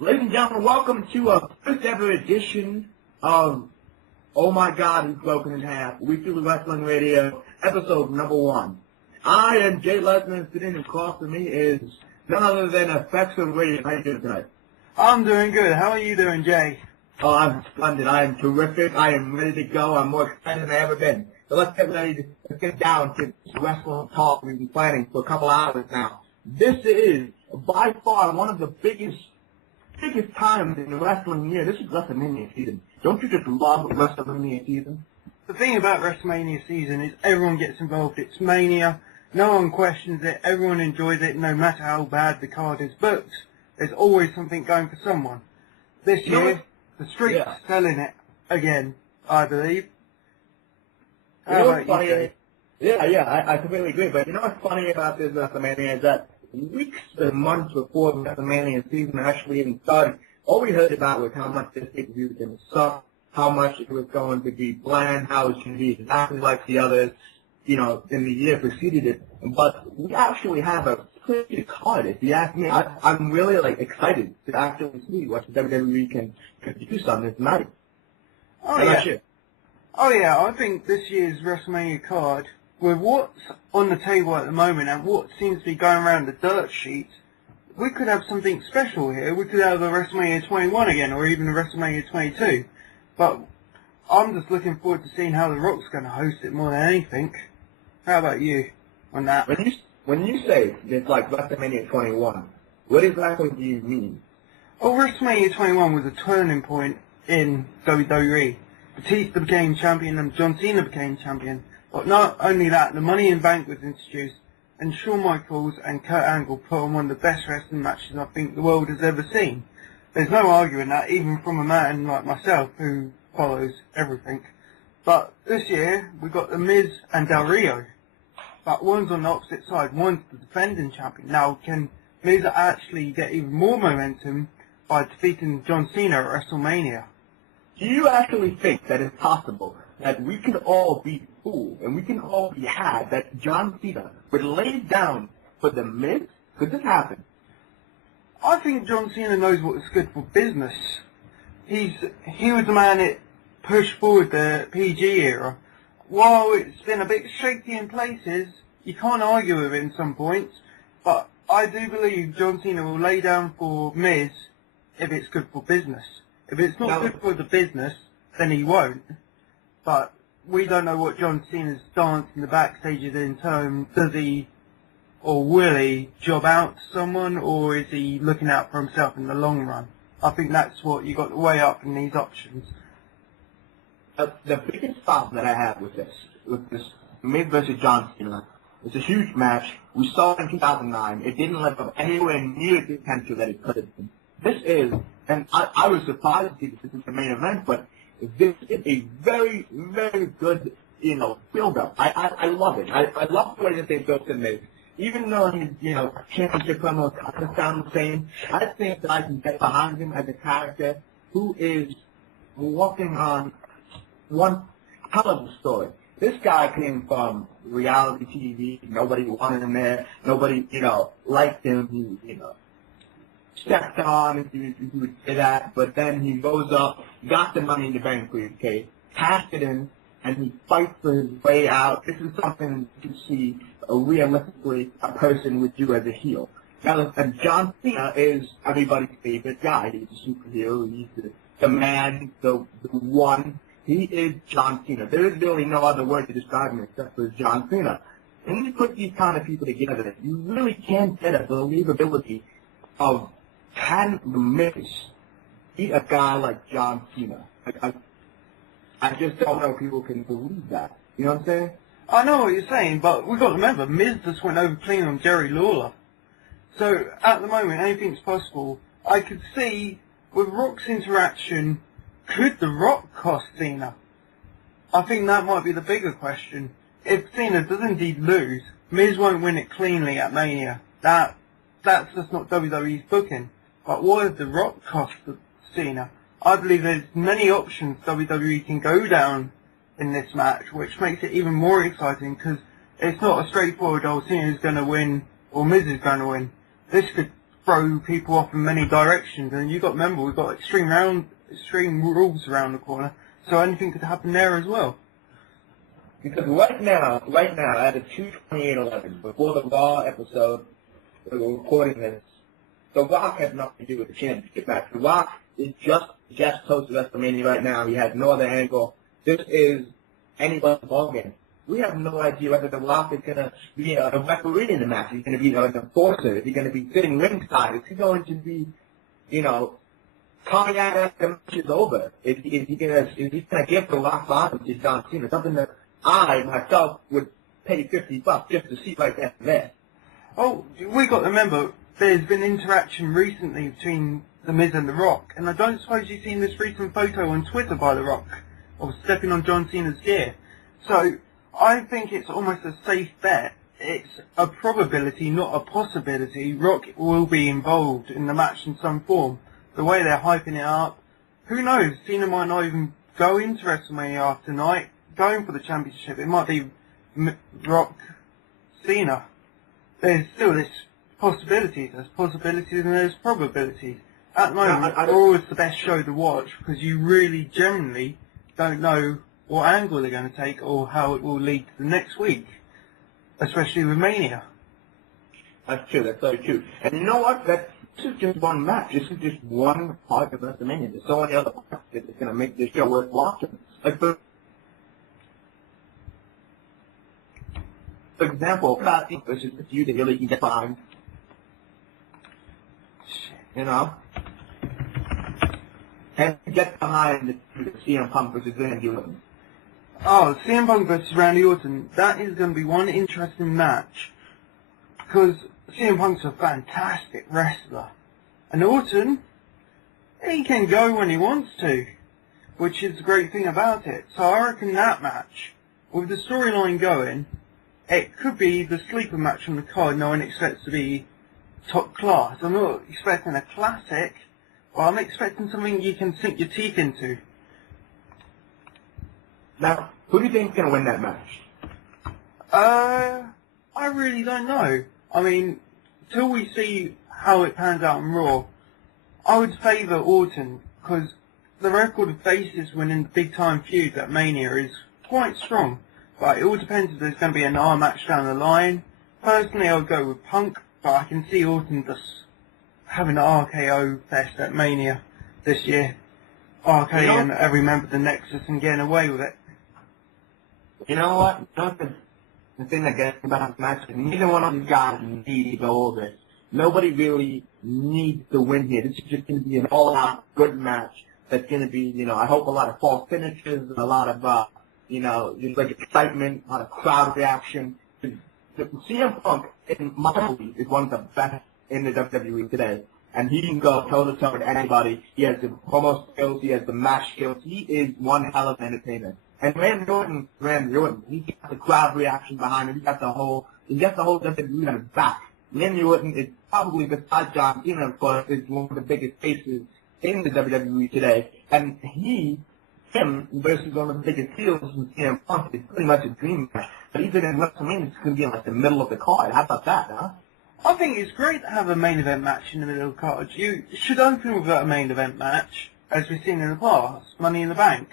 Ladies and gentlemen, welcome to a first ever edition of Oh My God, He's Broken in Half, Weekly Wrestling Radio, episode number 1. I am Jay Lesnar, sitting across from me is none other than Effects of Radio. How are you doing tonight? I'm doing good. How are you doing, Jay? Oh, I'm splendid. I am terrific. I am ready to go. I'm more excited than I've ever been. So let's get ready. Let's get down to wrestling talk we've been planning for a couple hours now. This is by far one of the biggest times in the wrestling year. This is WrestleMania season. Don't you just love WrestleMania season? The thing about WrestleMania season is everyone gets involved. It's Mania. No one questions it. Everyone enjoys it, no matter how bad the card is booked. There's always something going for someone. This year, the Streak's selling it again, I believe. How about you, Jay? Yeah, I completely agree. But you know what's funny about this WrestleMania is that weeks and months before the WrestleMania season actually even started, all we heard about was how much this pay-per-view was going to suck, how much it was going to be bland, how it was going to be exactly like the others, you know, in the year preceded it. But we actually have a pretty good card. If you ask me, I'm really excited to actually see what the WWE can produce on this night. Oh yeah, I think this year's WrestleMania card, with what's on the table at the moment and what seems to be going around the dirt sheet, we could have something special here. We could have a WrestleMania 21 again, or even a WrestleMania 22. But I'm just looking forward to seeing how The Rock's going to host it more than anything. How about you on that? When you say it's like WrestleMania 21, what exactly do you mean? Oh, WrestleMania 21 was a turning point in WWE. Batista became champion and John Cena became champion. But not only that, the Money in Bank was introduced, and Shawn Michaels and Kurt Angle put on one of the best wrestling matches I think the world has ever seen. There's no arguing that, even from a man like myself who follows everything. But this year, we got The Miz and Del Rio. But one's on the opposite side, one's the defending champion. Now, can Miz actually get even more momentum by defeating John Cena at WrestleMania? Do you actually think that it's possible that we can all be fooled and we can all be had that John Cena would lay down for The Miz? Could this happen? I think John Cena knows what's good for business. He was the man that pushed forward the PG era. While it's been a bit shaky in places, you can't argue with it in some points, but I do believe John Cena will lay down for Miz if it's good for business. If it's not good for the business, then he won't. But we don't know what John Cena's stance in the backstage is in terms, does he or will he job out to someone, or is he looking out for himself in the long run? I think that's what you got to weigh up in these options. The biggest problem that I have with this Miz versus John Cena, it's a huge match. We saw it in 2009. It didn't live up anywhere near the potential that it could have been. This is, and I was surprised to see this is the main event, but this is a very, very good, build-up. I love it. I love the way that they built the Miz. Even though his, championship promo kind of sounds the same, I think that I can get behind him as a character who is walking on one hell of a story. This guy came from reality TV. Nobody wanted him there. Nobody, liked him. He stepped on, he would say that, but then he goes up, got the Money in the Bank briefcase, cashed it in, and he fights for his way out. This is something you can see realistically a person would do as a heel. Now, John Cena is everybody's favorite guy. He's a superhero. He's the man, the one. He is John Cena. There is really no other word to describe him except for John Cena. When you put these kind of people together, you really can't get a believability of can The Miz beat a guy like John Cena. I just don't know if people can believe that. You know what I'm saying? I know what you're saying, but we've got to remember, Miz just went over clean on Jerry Lawler. So, at the moment, anything's possible. I could see, with Rock's interaction, could The Rock cost Cena? I think that might be the bigger question. If Cena does indeed lose, Miz won't win it cleanly at Mania. That's just not WWE's booking. But what if The Rock cost Cena? I believe there's many options WWE can go down in this match, which makes it even more exciting because it's not a straightforward, Cena's going to win or Miz is going to win. This could throw people off in many directions. And you got to remember, we've got extreme rules around the corner, so anything could happen there as well. Because right now, at the 2:28:11, before the Raw episode, we're recording this, The Rock has nothing to do with the championship match. The Rock is just guest host of WrestleMania right now. He has no other angle. This is anybody's ballgame. We have no idea whether The Rock is going to be a referee in the match. He's going to be like an enforcer. Is he going to be sitting ringside? Is he going to be, coming out after the match is over? Is he going to give The Rock on to John Cena? Something that I, myself, would pay $50 just to see right there. Oh, we got to remember, there's been interaction recently between The Miz and The Rock, and I don't suppose you've seen this recent photo on Twitter by The Rock of stepping on John Cena's gear. So, I think it's almost a safe bet. It's a probability, not a possibility. Rock will be involved in the match in some form. The way they're hyping it up, who knows? Cena might not even go into WrestleMania after night, going for the championship. It might be Rock, Cena. There's still this possibility. There's possibilities and there's probabilities. At the moment, Raw is the best show to watch because you really generally don't know what angle they're going to take or how it will lead to the next week, especially with Mania. That's true. That's very true. And you know what? This is just one match. This is just one part of WrestleMania. There's so many other parts that is going to make this show worth watching. Like, for example, I think this is a feud that really can get behind. And get behind the CM Punk versus Randy Orton. Oh, CM Punk versus Randy Orton. That is going to be one interesting match. Because CM Punk's a fantastic wrestler. And Orton, he can go when he wants to. Which is the great thing about it. So I reckon that match, with the storyline going, it could be the sleeper match on the card no one expects to be top class. I'm not expecting a classic, but I'm expecting something you can sink your teeth into. Now, who do you think is going to win that match? I really don't know. I mean, till we see how it pans out on Raw, I would favour Orton, because the record of faces winning the big time feud at Mania is quite strong. But it all depends if there's going to be an R match down the line. Personally, I would go with Punk, but I can see Orton just having an RKO fest at Mania this year. And every member of the Nexus and getting away with it. You know what? The thing that gets about the match is neither one of these guys need all this. Nobody really needs to win here. This is just going to be an all-out good match that's going to be, I hope a lot of false finishes and a lot of, just like excitement, a lot of crowd reaction. CM Punk, in my belief, is one of the best in the WWE today. And he can go toe-to-toe with anybody. He has the promo skills. He has the match skills. He is one hell of an entertainer. And Randy Orton, he got the crowd reaction behind him. He got the whole WWE on his back. Randy Orton is probably, besides John Cena, of course, is one of the biggest faces in the WWE today. And him versus one of the biggest heels in CM Punk is pretty much a dream match. But even in WrestleMania, it's going to be in like the middle of the card. How about that, huh? I think it's great to have a main event match in the middle of the card. You should open with a main event match, as we've seen in the past, Money in the Bank.